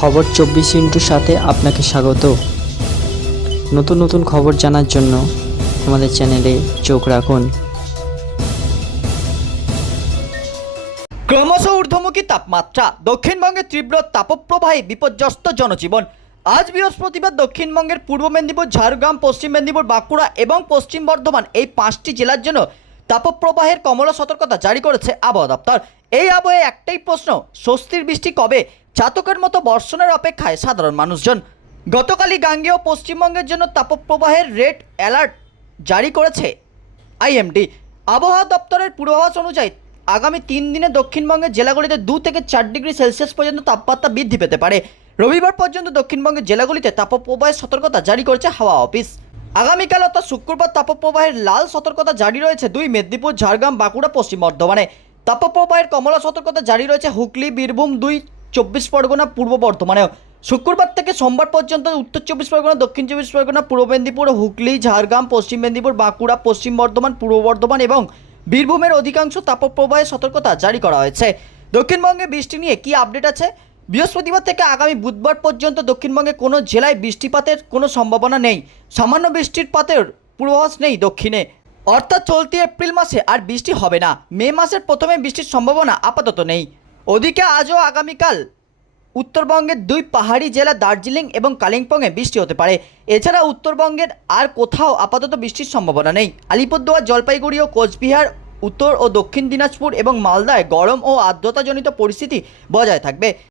খবর চব্বিশ ইন্টুর সাথে আপনাকে স্বাগত। নতুন নতুন খবর জানার জন্য আমাদের চ্যানেলে চোখ রাখুন। ক্রমশ ঊর্ধ্বমুখী তাপমাত্রা দক্ষিণবঙ্গে তীব্র তাপপ্রবাহে বিপর্যস্ত জনজীবন। আজ বৃহস্পতিবার দক্ষিণবঙ্গের পূর্ব মেদিনীপুর, ঝাড়গ্রাম, পশ্চিম মেদিনীপুর, বাঁকুড়া এবং পশ্চিম বর্ধমান এই পাঁচটি জেলার জন্য তাপপ্রবাহের কমলা সতর্কতা জারি করেছে আবহাওয়া দপ্তর। এই আবহে একটাই প্রশ্ন, স্বস্তির বৃষ্টি কবে? চাতকের মতো বর্ষণের অপেক্ষায় সাধারণ মানুষজন। গতকালই গাঙ্গেয় পশ্চিমবঙ্গের জন্য তাপপ্রবাহের রেড অ্যালার্ট জারি করেছে আইএমডি। আবহাওয়া দপ্তরের পূর্বাভাস অনুযায়ী, আগামী তিন দিনে দক্ষিণবঙ্গের জেলাগুলিতে দু থেকে চার ডিগ্রি সেলসিয়াস পর্যন্ত তাপমাত্রা বৃদ্ধি পেতে পারে। রবিবার পর্যন্ত দক্ষিণবঙ্গের জেলাগুলিতে তাপপ্রবাহের সতর্কতা জারি করেছে হাওয়া অফিস। আগামীকাল অর্থাৎ শুক্রবার তাপপ্রবাহের লাল সতর্কতা জারি রয়েছে দুই মেদিনীপুর, ঝাড়গ্রাম, বাঁকুড়া, পশ্চিম বর্ধমানে। তাপপ্রবাহের কমলা সতর্কতা জারি রয়েছে হুগলি, বীরভূম দুই, চব্বিশ পরগনা, পূর্ব বর্ধমানেও। শুক্রবার থেকে সোমবার পর্যন্ত উত্তর চব্বিশ পরগনা, দক্ষিণ চব্বিশ পরগনা, পূর্ব মেদিনীপুর, হুগলি, ঝাড়গ্রাম, পশ্চিম মেদিনীপুর, বাঁকুড়া, পশ্চিম বর্ধমান, পূর্ব বর্ধমান এবং বীরভূমের অধিকাংশ তাপপ্রবাহের সতর্কতা জারি করা হয়েছে। দক্ষিণবঙ্গে বৃষ্টি নিয়ে কি আপডেট আছে? বৃহস্পতিবার থেকে আগামী বুধবার পর্যন্ত দক্ষিণবঙ্গে কোনো জেলায় বৃষ্টিপাতের কোনো সম্ভাবনা নেই। সামান্য বৃষ্টিপাতের পূর্বাভাস নেই দক্ষিণে। অর্থাৎ চলতি এপ্রিল মাসে আর বৃষ্টি হবে না। মে মাসের প্রথমে বৃষ্টির সম্ভাবনা আপাতত নেই। ওদিকে আজও আগামীকাল উত্তরবঙ্গের দুই পাহাড়ি জেলা দার্জিলিং এবং কালিম্পংয়ে বৃষ্টি হতে পারে। এছাড়া উত্তরবঙ্গের আর কোথাও আপাতত বৃষ্টির সম্ভাবনা নেই। আলিপুরদুয়ার, জলপাইগুড়ি ও কোচবিহার, উত্তর ও দক্ষিণ দিনাজপুর এবং মালদায় গরম ও আর্দ্রতাজনিত পরিস্থিতি বজায় থাকবে।